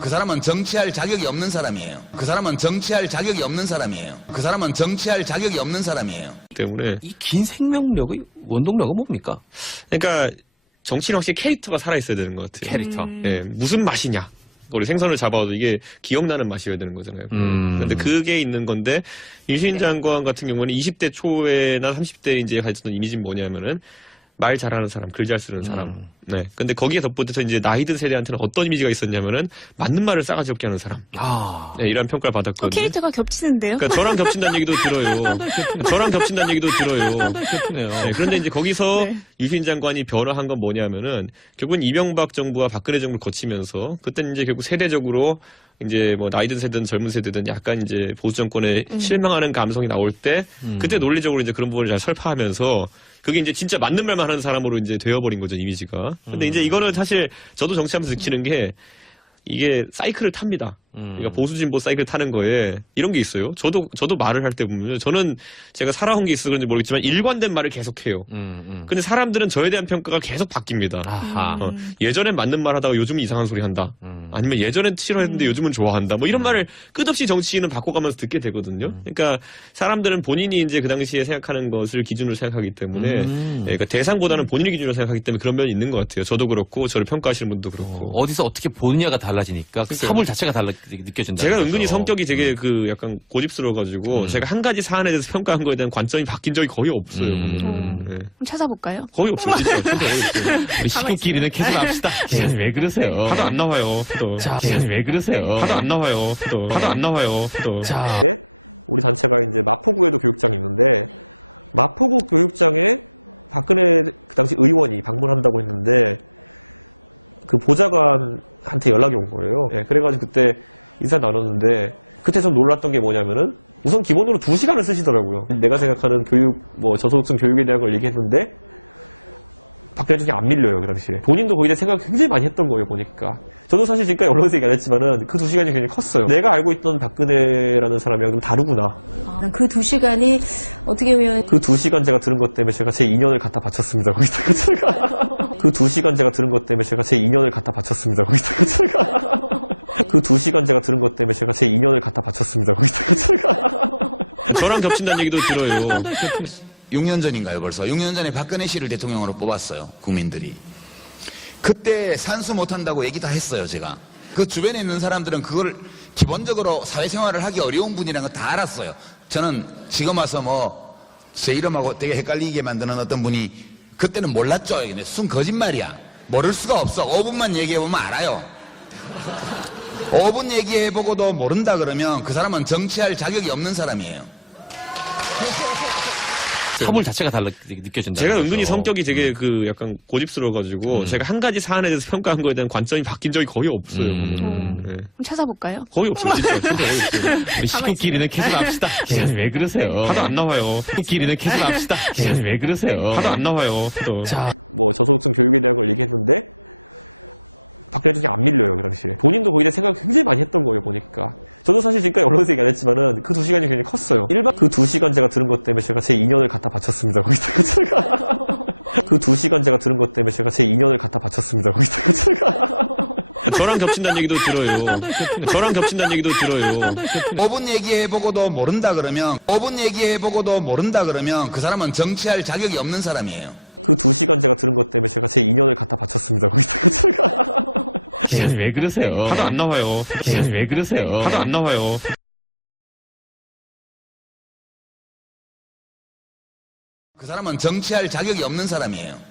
그 사람은 정치할 자격이 없는 사람이에요. 그 사람은 정치할 자격이 없는 사람이에요. 그 사람은 정치할 자격이 없는 사람이에요. 때문에 이 긴 생명력의 원동력은 뭡니까? 그러니까 정치는 확실히 캐릭터가 살아있어야 되는 것 같아요. 캐릭터. 예, 무슨 맛이냐. 우리 생선을 잡아도 이게 기억나는 맛이어야 되는 거잖아요. 그런데 그게 있는 건데 유시민 장관 같은 경우는 20대 초에나 30대 이제 가졌던 이미지는 뭐냐면은 말 잘하는 사람, 글 잘 쓰는 사람. 네. 근데 거기에 덧붙여서 이제 나이 든 세대한테는 어떤 이미지가 있었냐면은 맞는 말을 싸가지 없게 하는 사람. 아. 네, 이런 평가를 받았거든요. 캐릭터가 겹치는데요? 그러니까 저랑 겹친다는 얘기도 들어요. 저랑 겹친다는 얘기도 들어요. 겹치네요. 네, 그런데 이제 거기서 네. 유시민 장관이 변화한 건 뭐냐면은 결국은 이명박 정부와 박근혜 정부를 거치면서 그때는 이제 결국 세대적으로 이제 뭐 나이 든 세대든 젊은 세대든 약간 이제 보수 정권에 실망하는 감성이 나올 때 그때 논리적으로 이제 그런 부분을 잘 설파하면서 그게 이제 진짜 맞는 말만 하는 사람으로 이제 되어버린 거죠, 이미지가. 근데 이제 이거는 사실 저도 정치하면서 느끼는 게 이게 사이클을 탑니다. 그러니까 보수 진보 사이클 타는 거에 이런 게 있어요. 저도 말을 할 때 보면 저는 제가 살아온 게 있어서 그런지 모르겠지만 일관된 말을 계속해요. 근데 사람들은 저에 대한 평가가 계속 바뀝니다. 아하. 예전엔 맞는 말 하다가 요즘은 이상한 소리 한다. 아니면 예전엔 싫어했는데 요즘은 좋아한다. 뭐 이런 말을 끝없이 정치인은 바꿔가면서 듣게 되거든요. 그러니까 사람들은 본인이 이제 그 당시에 생각하는 것을 기준으로 생각하기 때문에 그러니까 대상보다는 본인의 기준으로 생각하기 때문에 그런 면이 있는 것 같아요. 저도 그렇고 저를 평가하시는 분도 그렇고. 어디서 어떻게 보느냐가 달라지니까 그 사물 자체가 느껴진다. 제가 은근히 성격이 되게 그 약간 고집스러워가지고 제가 한 가지 사안에 대해서 평가한 거에 대한 관점이 바뀐 적이 거의 없어요. 네. 한번 찾아볼까요? 거의 없어요. 진짜 거의 없어요. 우리 식구끼리는 계속 합시다. 기자님 왜 그러세요? 하도 안 나와요. 또. 자, 기자님 왜 그러세요? 하도 안 나와요. 또. 하도 안 나와요. 또. 자, 네? 우리 단체가 이제 마포구에도 교육장이 있는데 마포구 교육장에 박근혜 그 당시 의원이 방문한다고 했는데 그 보좌관한테 연락이 온 거예요. 예, 그래가지고 그때 인사 나눴는데 그때 좀 놀랐던 게 뭐냐면은 우선 기본으로 2시간을 쓰시더라고요. 내가 생각하는 교육, 뭐 저소득층 교육에 대한 걸 얘기했는데 박근혜 쪽이 안 밀려요, 그 당시에. 본인도 거기에 대해 생각을 굉장히 많이 했던 거예요, 보니까. 저도 사실 지금까지 언론에서 얘기 안 했지만은 그 2시간이 굉장히 컸어요. 내가 알고 있던 박근혜라는 사람이랑 좀 다르구나. 그 2시간이 어떻게 보면 그 2시간 제가 들은 것 때문에 제가 제 2년을 갖다 바쳤습니다, 거기다가 제가. 그 2시간 제가 들은 것 때문에 제가 제 2년을 갖다 바쳤습니다, 거기다가 제가. 그 2시간 제가 들은 것 때문에 제가 제 2년을 갖다 바쳤습니다, 거기다가 제가. 저랑 겹친다는 얘기도 들어요. 6년 전인가요, 벌써? 6년 전에 박근혜 씨를 대통령으로 뽑았어요, 국민들이. 그때 산수 못한다고 얘기 다 했어요, 제가. 그 주변에 있는 사람들은 그걸 기본적으로 사회생활을 하기 어려운 분이라는 거 다 알았어요. 저는 지금 와서 뭐, 제 이름하고 되게 헷갈리게 만드는 어떤 분이 그때는 몰랐죠. 순 거짓말이야. 모를 수가 없어. 5분만 얘기해보면 알아요. 5분 얘기해보고도 모른다 그러면 그 사람은 정치할 자격이 없는 사람이에요. 사물 자체가 느껴진다. 제가 은근히 성격이 되게 그 약간 고집스러워가지고 제가 한 가지 사안에 대해서 평가한 거에 대한 관점이 바뀐 적이 거의 없어요. 네. 한번 찾아볼까요? 거의 없어요. 진짜 거의 없어요. 우리 식구끼리는 계속 합시다. 기자님 왜 그러세요? 하도 안 나와요. 식구끼리는 계속 합시다. 기자님 왜 그러세요? 하도 안 나와요. 또. 자, 뭐 저소득층 교육에 대한 걸 얘기했는데 박근혜 쪽이 안 밀려요, 그 당시에. 본인도 거기에 대해 생각을 굉장히 많이 했던 거예요, 보니까. 저도 사실 지금까지 언론에서 얘기 안 했지만은 그 2시간이 굉장히 컸어요. 그 2시간 제가 들은 것 때문에 제가 제 2년을 갖다 바쳤습니다, 거기다가 제가. 그 2시간 제가 들은 것 때문에 제가 제 2년을 갖다 바쳤습니다, 거기다가 제가. 저랑 겹친다는 얘기도 들어요. 저랑 겹친다는 얘기도 들어요. 5분 얘기해보고도 모른다 그러면 5분 얘기해보고도 모른다 그러면 그 사람은 정치할 자격이 없는 사람이에요. 그 2시간 제가 들은 것 때문에 제가 제 2년을 갖다 바쳤습니다, 거기다가 제가. 기자님 왜 그러세요? 하도 안 나와요. 기자님 왜 그러세요? 하도 안 나와요. 그 사람은 정치할 자격이 없는 사람이에요.